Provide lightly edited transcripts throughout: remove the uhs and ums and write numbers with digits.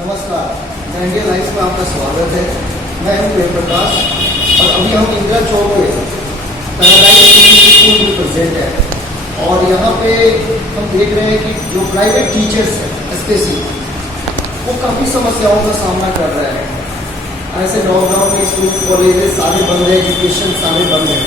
नमस्कार, मैं India life में आपका स्वागत है। मैं हूं वेद प्रकाश और अभी हम इंदिरा चौक में पैराडाइज इंग्लिश स्कूल में प्रेजेंट है और यहाँ पे हम देख रहे हैं कि जो प्राइवेट टीचर्स हैं स्पेशली वो काफ़ी समस्याओं का सामना कर रहे हैं। ऐसे लॉकडाउन में स्कूल कॉलेजेस सारे बंद है, एजुकेशन सारे बंद है,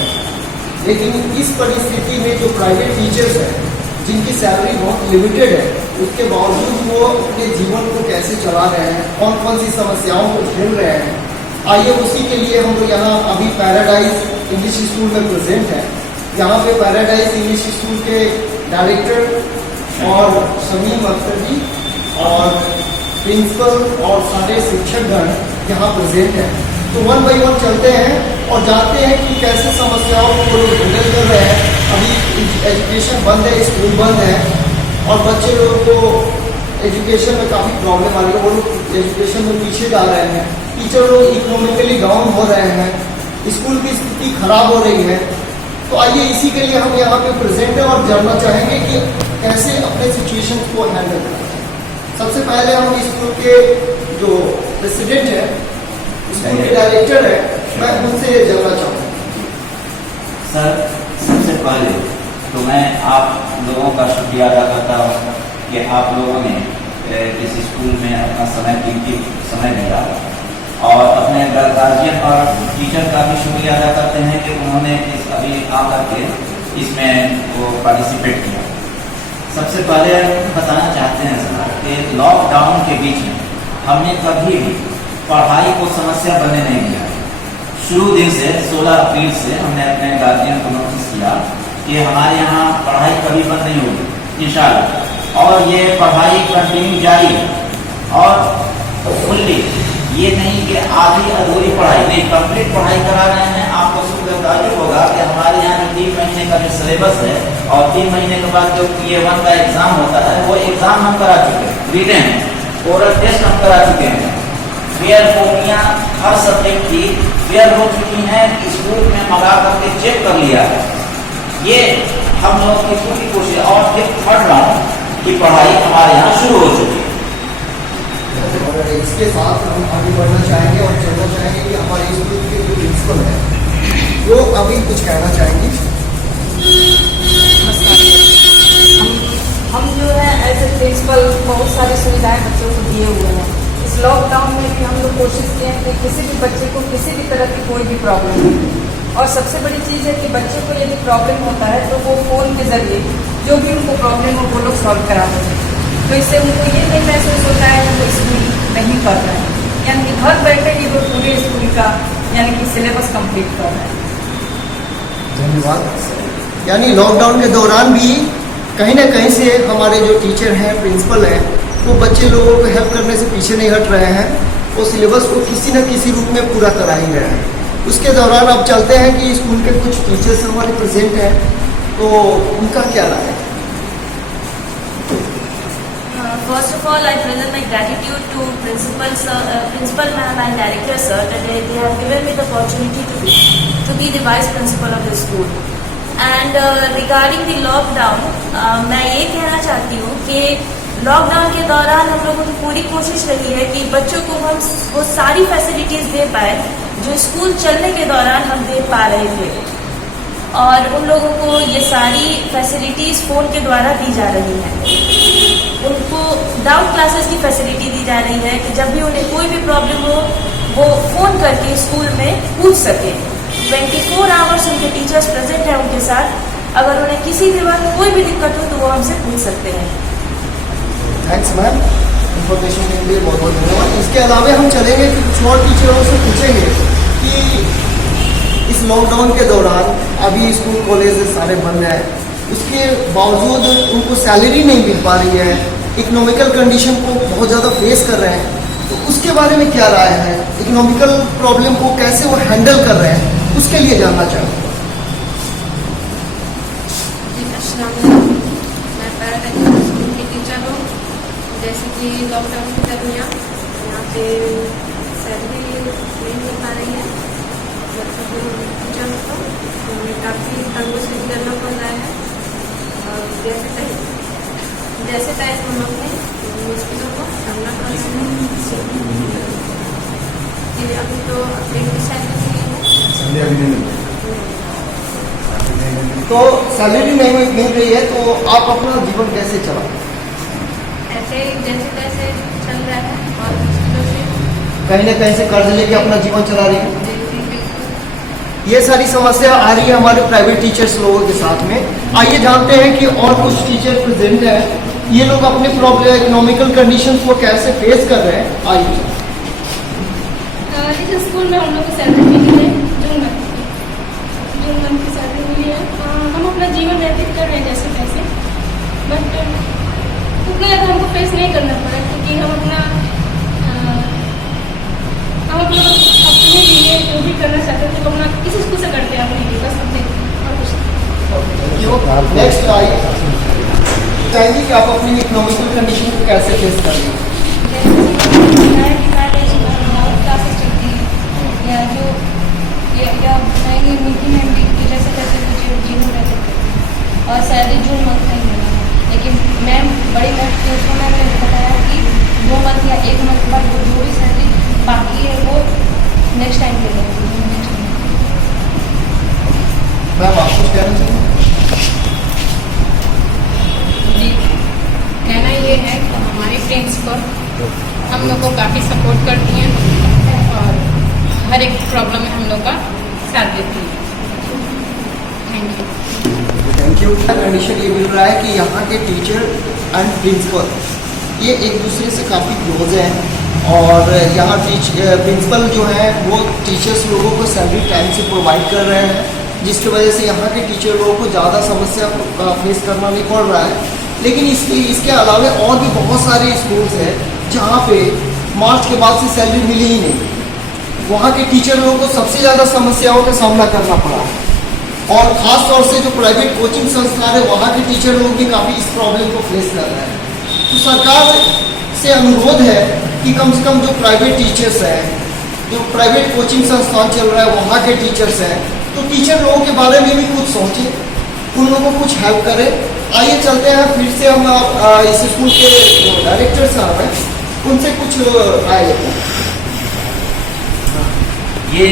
लेकिन इस परिस्थिति में जो प्राइवेट टीचर्स हैं जिनकी सैलरी बहुत लिमिटेड है, उसके बावजूद वो अपने जीवन को कैसे चला रहे हैं, कौन कौन सी समस्याओं को झेल रहे हैं, आइए उसी के लिए हम लोग यहाँ अभी पैराडाइज इंग्लिश स्कूल में प्रेजेंट है। यहाँ पे पैराडाइज इंग्लिश स्कूल के डायरेक्टर और शमीम अख्तर जी और प्रिंसिपल और सारे शिक्षकगण यहाँ प्रेजेंट हैं। तो वन बाई वन चलते हैं और जानते हैं कि कैसे समस्याओं को लोग हैंडल कर रहे हैं। अभी एजुकेशन बंद है, स्कूल बंद है और बच्चे लोगों को एजुकेशन में काफ़ी प्रॉब्लम आ रही है। वो लोग एजुकेशन में पीछे जा रहे हैं, टीचर लोग इकोनॉमिकली डाउन हो रहे हैं, स्कूल की स्थिति खराब हो रही है। तो आइए इसी के लिए हम यहाँ पे प्रेजेंट हैं और जानना चाहेंगे कि कैसे अपने सिचुएशन को हैंडल करना है। सबसे पहले हम स्कूल के जो प्रेसिडेंट है, स्कूल के डायरेक्टर है, मैं उनसे जानना चाहूँगा। सर, सबसे पहले तो मैं आप लोगों का शुक्रिया अदा करता हूँ कि आप लोगों ने इस स्कूल में अपना कीमती समय दिया और अपने गार्जियन और टीचर का भी शुक्रिया अदा करते हैं कि उन्होंने इस अभी आकर के इसमें वो पार्टिसिपेट किया। सबसे पहले बताना चाहते हैं सर कि लॉकडाउन के बीच में हमने कभी भी पढ़ाई को समस्या बनने नहीं दिया। शुरू दिन से 16 अप्रैल से हमने अपने गार्जियन को नोटिस किया कि हमारे यहाँ पढ़ाई कभी बंद नहीं होगी इंशाल्लाह, और ये पढ़ाई कंटिन्यू जारी है और फुल्ली, ये नहीं कि आधी अधूरी पढ़ाई नहीं, कंप्लीट पढ़ाई करा रहे हैं। आपको सुनकर ताज्जुब होगा कि हमारे यहाँ 3 महीने का जो सिलेबस है और 3 महीने के बाद जो PA1 का एग्जाम होता है वो एग्जाम हम करा चुके हैं, रिटन ओरल टेस्ट हम करा चुके हैं, फेयर कॉपियाँ हर सब्जेक्ट की फेयर हो चुकी हैं, स्कूल में मंगा करके चेक कर लिया है। ये हम लोग की पूरी कोशिश और फिर थर्ड राउंड की पढ़ाई हमारे यहाँ शुरू हो चुकी है। और इसके साथ हम आगे बढ़ना चाहेंगे और जानना चाहेंगे कि हमारे स्कूल के जो प्रिंसिपल है वो अभी कुछ कहना चाहेंगे। हम जो है एज ए प्रिंसिपल बहुत सारी सुविधाएं बच्चों को दिए हुए हैं। इस लॉकडाउन में भी हम लोग कोशिश किए हैं कि किसी भी बच्चे को किसी भी तरह की कोई भी प्रॉब्लम नहीं, और सबसे बड़ी चीज़ है कि बच्चे को यदि प्रॉब्लम होता है तो वो फ़ोन के ज़रिए जो भी उनको प्रॉब्लम हो वो लोग सॉल्व करा देते हैं। तो इससे उनको ये नहीं महसूस होता है कि वो स्कूल नहीं कर रहे हैं, यानी कि घर बैठे ही वो पूरे स्कूल का यानी कि सिलेबस कंप्लीट कर रहे हैं। धन्यवाद। यानी लॉकडाउन के दौरान भी कहीं ना कहीं से हमारे जो टीचर हैं, प्रिंसिपल हैं, वो बच्चे लोगों को हेल्प करने से पीछे नहीं हट रहे हैं, वो सिलेबस को किसी न किसी रूप में पूरा करा ही रहे हैं। उसके दौरान अब चलते हैं कि स्कूल के कुछ टीचर्स हमारे प्रेजेंट हैं, तो उनका क्या राय है। First of all, I present my gratitude to principal ma'am and director sir that they have given me the opportunity to be the vice principal of the school. And regarding the lockdown, मैं ये कहना चाहती हूँ कि lockdown के दौरान हम लोगों की पूरी कोशिश रही है कि बच्चों को हम वो सारी फैसिलिटीज दे पाए जो स्कूल चलने के दौरान हम दे पा रहे थे, और उन लोगों को ये सारी फैसिलिटीज फ़ोन के द्वारा दी जा रही हैं। उनको डाउट क्लासेस की फैसिलिटी दी जा रही है कि जब भी उन्हें कोई भी प्रॉब्लम हो वो फ़ोन करके स्कूल में पूछ सके। 24 आवर्स उनके टीचर्स प्रेजेंट हैं उनके साथ, अगर उन्हें किसी भी वक्त कोई भी दिक्कत हो तो वो हमसे पूछ सकते हैं। थैंक्स मैम, इन्फॉर्मेशन के लिए बहुत बहुत धन्यवाद। इसके अलावा हम चलेंगे कि कुछ और टीचरों से पूछेंगे कि इस लॉकडाउन के दौरान अभी स्कूल कॉलेज सारे बंद हैं, उसके बावजूद उनको सैलरी नहीं मिल पा रही है, इकोनॉमिकल कंडीशन को बहुत ज़्यादा फेस कर रहे हैं, तो उसके बारे में क्या राय है, इकोनॉमिकल प्रॉब्लम को कैसे वो हैंडल कर रहे हैं, उसके लिए जानना चाहूँगा। मैं पैराडाइज स्कूल की टीचर हूँ। जैसे कि लॉकडाउन के दरमियान यहाँ पे सैलरी नहीं मिल पा रही है बच्चों को, टीचर को हमें काफ़ी तंगों से गुजरना पड़ रहा है, और जैसे टाइम हम अपने मुश्किलों को सामना कर रहे हैं। सैलरी मिली है? ये अभी तो एक सैलरी मिली है। सैलरी अभी नहीं मिली। तो सैलरी नहीं मिल रही है तो आप अपना जीवन कैसे चला? ऐसे ही जैसे तैसे चल रहा है और मुश्किलों से कहीं ना कहीं से कर्ज लेके अपना जीवन चला रही है। बिल्कुल ये सारी समस्या आ रही है हमारे प्राइवेट टीचर्स लोगों के साथ में। आइए जानते हैं कि और कुछ टीचर प्रेजेंट हैं, ये लोग अपने प्रॉब्लम इकोनॉमिकल कंडीशंस को कैसे फेस कर रहे हैं। आइए। इस स्कूल में हम लोग को सैलरी मिली है जून मंथ की सैलरी मिली है। हम अपना जीवन व्यतीत कर रहे हैं जैसे तैसे, बट उतना ज़्यादा हमको फेस नहीं करना पड़ा क्योंकि हम अपने लिए जो भी करना चाहते थे वो अपना इस स्कूल से करते हैं अपने लिए, बस अपने और कुछ नहीं। नेक्स्ट आइए। चाहिए कि आप अपनी इकोनॉमिकल कंडीशन को कैसे फेस कर रहे हैं। क्लासेस चलती है या जो या नई मीटिंग में भी जैसे तैसे मुझे जीवन रहते थे और सैलरी जून मंथ में ही मिला, लेकिन मैम बड़ी मैम उसको मैंने बताया कि 2 मंथ या 1 मंथ बाद वो जो भी सैलरी बाकी है वो नेक्स्ट टाइम पे देंगे। मैम आप कुछ कहना चाहिए? जी, कहना ये है कि हमारी प्रिंसिपल हम लोग को काफ़ी सपोर्ट करती हैं और हर एक प्रॉब्लम में हम लोग का साथ देती हैं। Thank you. Thank you. Condition ये मिल रहा है कि यहाँ के टीचर एंड प्रिंसिपल ये एक दूसरे से काफ़ी क्लोज हैं और यहाँ प्रिंसिपल जो है वो टीचर्स लोगों को सैलरी टाइम से प्रोवाइड कर रहे हैं, जिसकी वजह से यहाँ के टीचर लोगों को ज़्यादा समस्या का फेस करना नहीं पड़ रहा है। लेकिन इसके अलावा और भी बहुत सारे स्कूल्स हैं जहाँ पे मार्च के बाद से सैलरी मिली ही नहीं। वहाँ के टीचर लोगों को सबसे ज़्यादा समस्याओं का सामना करना पड़ा और ख़ास तौर से जो प्राइवेट कोचिंग संस्थान है वहाँ के टीचर लोग भी काफ़ी इस प्रॉब्लम को फेस कर रहे हैं। तो सरकार से अनुरोध है कि कम से कम जो प्राइवेट टीचर्स हैं, जो प्राइवेट कोचिंग संस्थान चल रहा है वहाँ के टीचर्स हैं, तो टीचर लोगों के बारे में भी कुछ सोचें, उन लोगों को कुछ हेल्प करें। आइए चलते हैं फिर से हम इस स्कूल के डायरेक्टर साहब हैं उनसे कुछ राय लेते हैं। ये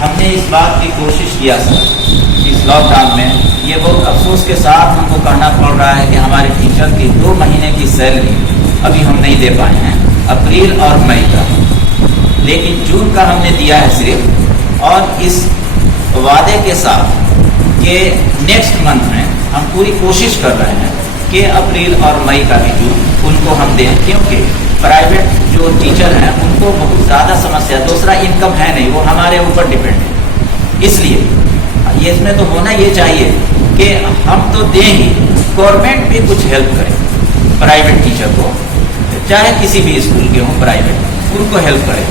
हमने इस बात की कोशिश किया सर, इस लॉकडाउन में ये बहुत अफसोस के साथ हमको कहना पड़ रहा है कि हमारे टीचर की 2 महीने की सैलरी अभी हम नहीं दे पाए हैं, अप्रैल और मई का, लेकिन जून का हमने दिया है सिर्फ, और इस वादे के साथ कि नेक्स्ट मंथ में हम पूरी कोशिश कर रहे हैं कि अप्रैल और मई का भी जून उनको हम दें, क्योंकि प्राइवेट जो टीचर हैं उनको बहुत ज़्यादा समस्या, दूसरा इनकम है नहीं, वो हमारे ऊपर डिपेंड है। इसलिए ये इसमें तो होना ये चाहिए कि हम तो दें ही, गवर्नमेंट भी कुछ हेल्प करे प्राइवेट टीचर को, चाहे किसी भी स्कूल के हों प्राइवेट, उनको हेल्प करे।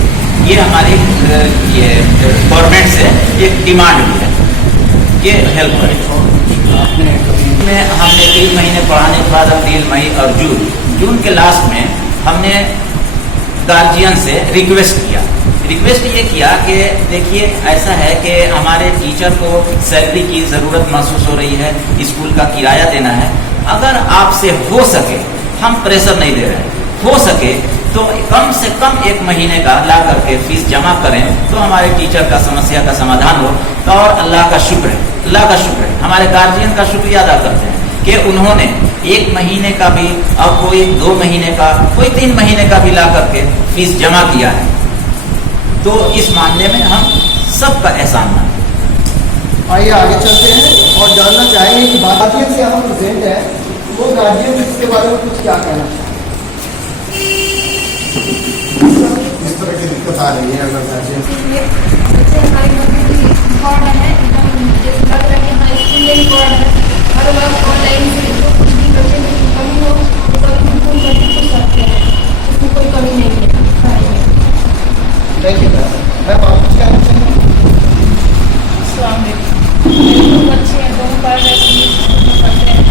ये हमारी ये गवर्नमेंट से एक डिमांड भी है कि हेल्प करे। में हमने 3 महीने पढ़ाने के बाद अप्रैल मई और जून के लास्ट में हमने गार्जियन से रिक्वेस्ट ये किया कि देखिए ऐसा है कि हमारे टीचर को सैलरी की ज़रूरत महसूस हो रही है, स्कूल का किराया देना है, अगर आपसे हो सके, हम प्रेशर नहीं दे रहे हैं, हो सके तो कम से कम 1 महीने का ला करके फीस जमा करें तो हमारे टीचर का समस्या का समाधान हो। और अल्लाह का शुक्र है, हमारे गार्जियन का शुक्रिया अदा करते हैं कि उन्होंने 1 महीने का भी, और कोई 2 महीने का, कोई 3 महीने का भी ला करके फीस जमा किया है। तो इस मामले में हम सबका एहसान मानते हैं। आइए आगे चलते हैं और जानना चाहेंगे कि गार्जियन से यहाँ प्रेजेंट है, वो गार्जियन इसके बारे में कुछ क्या कहना चाहेंगे। इस तरह की दिक्कत आ रही है अगर गार्जियन जैसे हमारे घर में भी पढ़ है एकदम जैसे लग रहा है कि हमारे स्कूल में ही पढ़ है, हर बार ऑनलाइन से जो कुछ भी बच्चे में कमी हो तो कभी हम फोन करके पूछ सकते हैं, उसमें कोई कमी नहीं है पढ़ाई में। Thank you ma'am. आप कुछ कहना चाहेंगे? दोनों बच्चे हैं, दोनों पढ़ रहे हैं, स्कूल में पढ़ते हैं,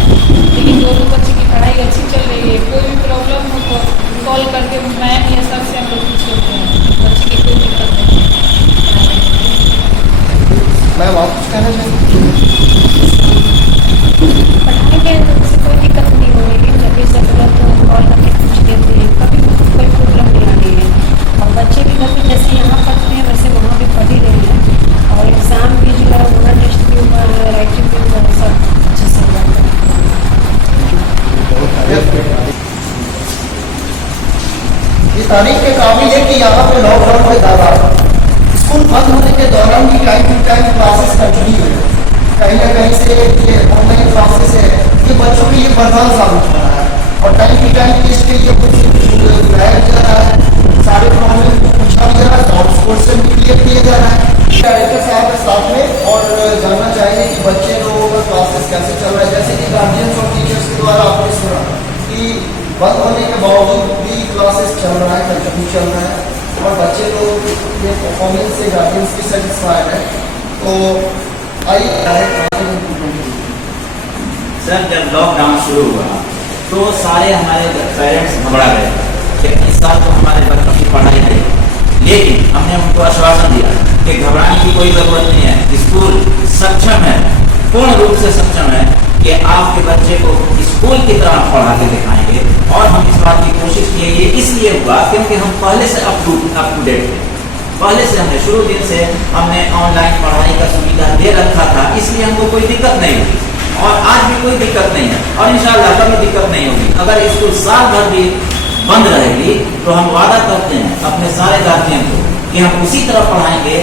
लेकिन दोनों बच्चे की पढ़ाई अच्छी चल रही है। कोई भी प्रॉब्लम हो तो कॉल करके मैम या सर से हम लोग पूछ लेते हैं, बच्चे की कोई दिक्कत नहीं है। मैम आप कुछ कहना चाहेंगे? पढ़ाने में से कोई दिक्कत नहीं हो, लेकिन जब भी ज़रूरत हो कॉल करके पूछ लेते हैं, कभी कोई प्रॉब्लम नहीं आ रही है। ये तारीफ के काबिल है कि यहाँ पे लॉकडाउन के दौरान स्कूल बंद होने के दौरान भी time to time classes continue है। कहीं ना कहीं से ये ऑनलाइन क्लासेस है, ये बच्चों के लिए वरदान साबित हो रहा है। और टाइम टू टाइम टेस्ट के लिए कुछ बुलाया जा रहा है, सारे प्रॉब्लम को पूछा जा रहा है और क्वेश्चन भी क्लियर किया जा रहा है। डायरेक्टर साहब है साथ में और जानना चाहेंगे कि बच्चे लोगों का क्लासेस कैसे चल रहा है। जैसे कि गार्जियंस और टीचर्स के द्वारा आपने सुना कि बंद होने के बावजूद भी क्लासेस चल रहा है, कंटिन्यू चल रहा है और बच्चे लोग के परफॉर्मेंस से गार्जियंस भी सेटिस्फाइड है। तो आइए सर, जब लॉकडाउन शुरू हुआ तो सारे हमारे पेरेंट्स घबरा गए कि इस साल तो हमारे बच्चों की पढ़ाई है, लेकिन हमने उनको आश्वासन दिया कि घबराने की कोई ज़रूरत नहीं है। स्कूल सक्षम है, पूर्ण रूप से सक्षम है कि आपके बच्चे को स्कूल की तरह पढ़ा के दिखाएंगे। और हम इस बात की कोशिश किए, ये इसलिए हुआ क्योंकि हम पहले से अप टू डेट थे। पहले से हमने शुरू दिन से हमने ऑनलाइन पढ़ाई का सुविधा दे रखा था, इसलिए हमको कोई दिक्कत नहीं हुई और आज भी कोई दिक्कत नहीं है और इंशाअल्लाह कभी दिक्कत नहीं होगी। अगर स्कूल साल भर भी बंद रहेगी तो हम वादा करते हैं अपने सारे गार्जियन को कि हम उसी तरह पढ़ाएंगे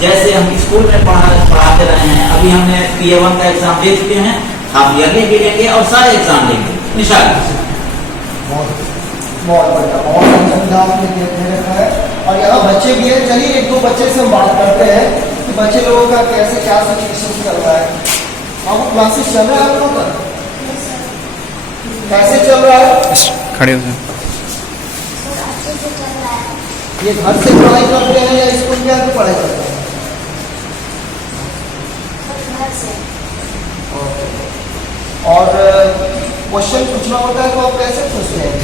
जैसे हम स्कूल में पढ़ाते रहे हैं। अभी हमने PA1 का एग्जाम दे चुके हैं, आप ईयरली भी लेंगे और सारे एग्जाम लेंगे इंशाअल्लाह। बहुत बढ़िया, बहुत अच्छा आपने दे रखा है। और यहाँ बच्चे भी हैं, चलिए एक दो बच्चे से हम बात करते हैं कि बच्चे लोगों का कैसे क्या सिचुएशन चल रहा है। आपको क्लासेस चल रहा है आप लोगों का? कैसे चल रहा है? खड़े हो जाए। ये घर से पढ़ाई करते हैं या स्कूल में आकर पढ़ाई करते हैं? और क्वेश्चन पूछना होता है तो आप कैसे पूछते हैं?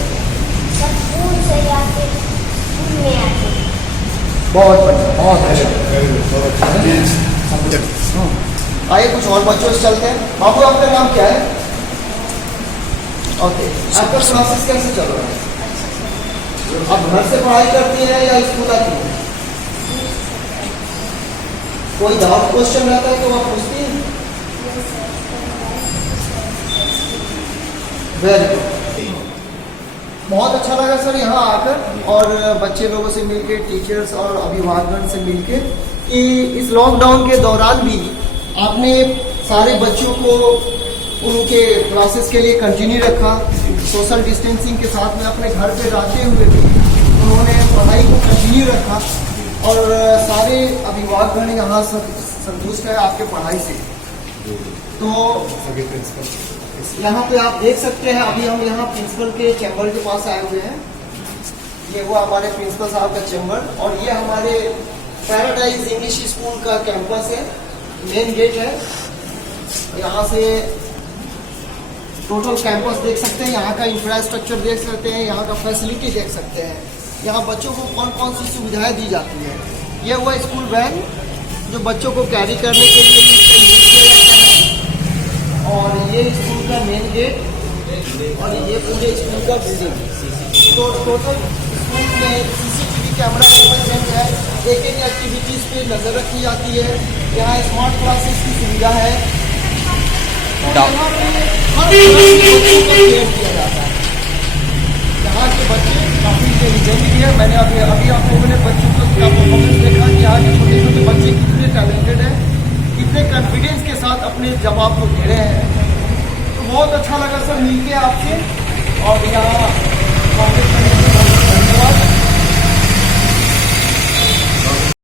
बहुत बढ़िया, बहुत अच्छा। आइए कुछ और बच्चों से चलते हैं। बाबू आपका नाम क्या है? ओके, आपका क्लासेस कैसे चल रहा है? आप घर से पढ़ाई करती हैं या स्कूल आती हैं? कोई डाउट क्वेश्चन रहता है तो आप पूछती हैं? वेरी गुड, बहुत अच्छा लगा सर यहाँ आकर और बच्चे लोगों से मिलके, टीचर्स और अभिभावकगण से मिलके कि इस लॉकडाउन के दौरान भी आपने सारे बच्चों को उनके क्लासेस के लिए कंटिन्यू रखा। सोशल डिस्टेंसिंग के साथ में अपने घर पे रहते हुए भी उन्होंने पढ़ाई को कंटिन्यू रखा और सारे अभिभावकगण यहाँ संतुष्ट है आपके पढ़ाई से। तो यहाँ पे आप देख सकते हैं, अभी हम यहाँ प्रिंसिपल के चैम्बर के पास आए हुए हैं। ये वो हमारे प्रिंसिपल साहब का चैम्बर और ये हमारे पैराडाइज इंग्लिश स्कूल का कैंपस है, मेन गेट है। यहाँ से टोटल कैंपस देख सकते हैं, यहाँ का इंफ्रास्ट्रक्चर देख सकते हैं, यहाँ का फैसिलिटी देख सकते हैं, यहाँ बच्चों को कौन कौन सी सुविधाएं दी जाती है। ये हुआ स्कूल वैन जो बच्चों को कैरी करने के लिए यूज किया जाता है और ये स्कूल का मेन गेट और ये पूरे स्कूल का बिल्डिंग। तो टोटल स्कूल में CCTV कैमरा प्रेजेंट है, एक एक्टिविटीज़ पे नज़र रखी जाती है। यहाँ स्मार्ट क्लासेस की सुविधा है। यहाँ पे हर तरह के बच्चों को केयर किया जाता है। यहाँ के बच्चे काफ़ी इंटेलिजेंट भी है। मैंने अभी आप लोगों ने बच्चों का परफॉर्मेंस देखा कि यहाँ के छोटे छोटे बच्चे कितने टैलेंटेड हैं, कितने कॉन्फिडेंस के साथ अपने जवाब को दे रहे हैं। तो बहुत अच्छा लगा सर मिलके आपसे और यहाँ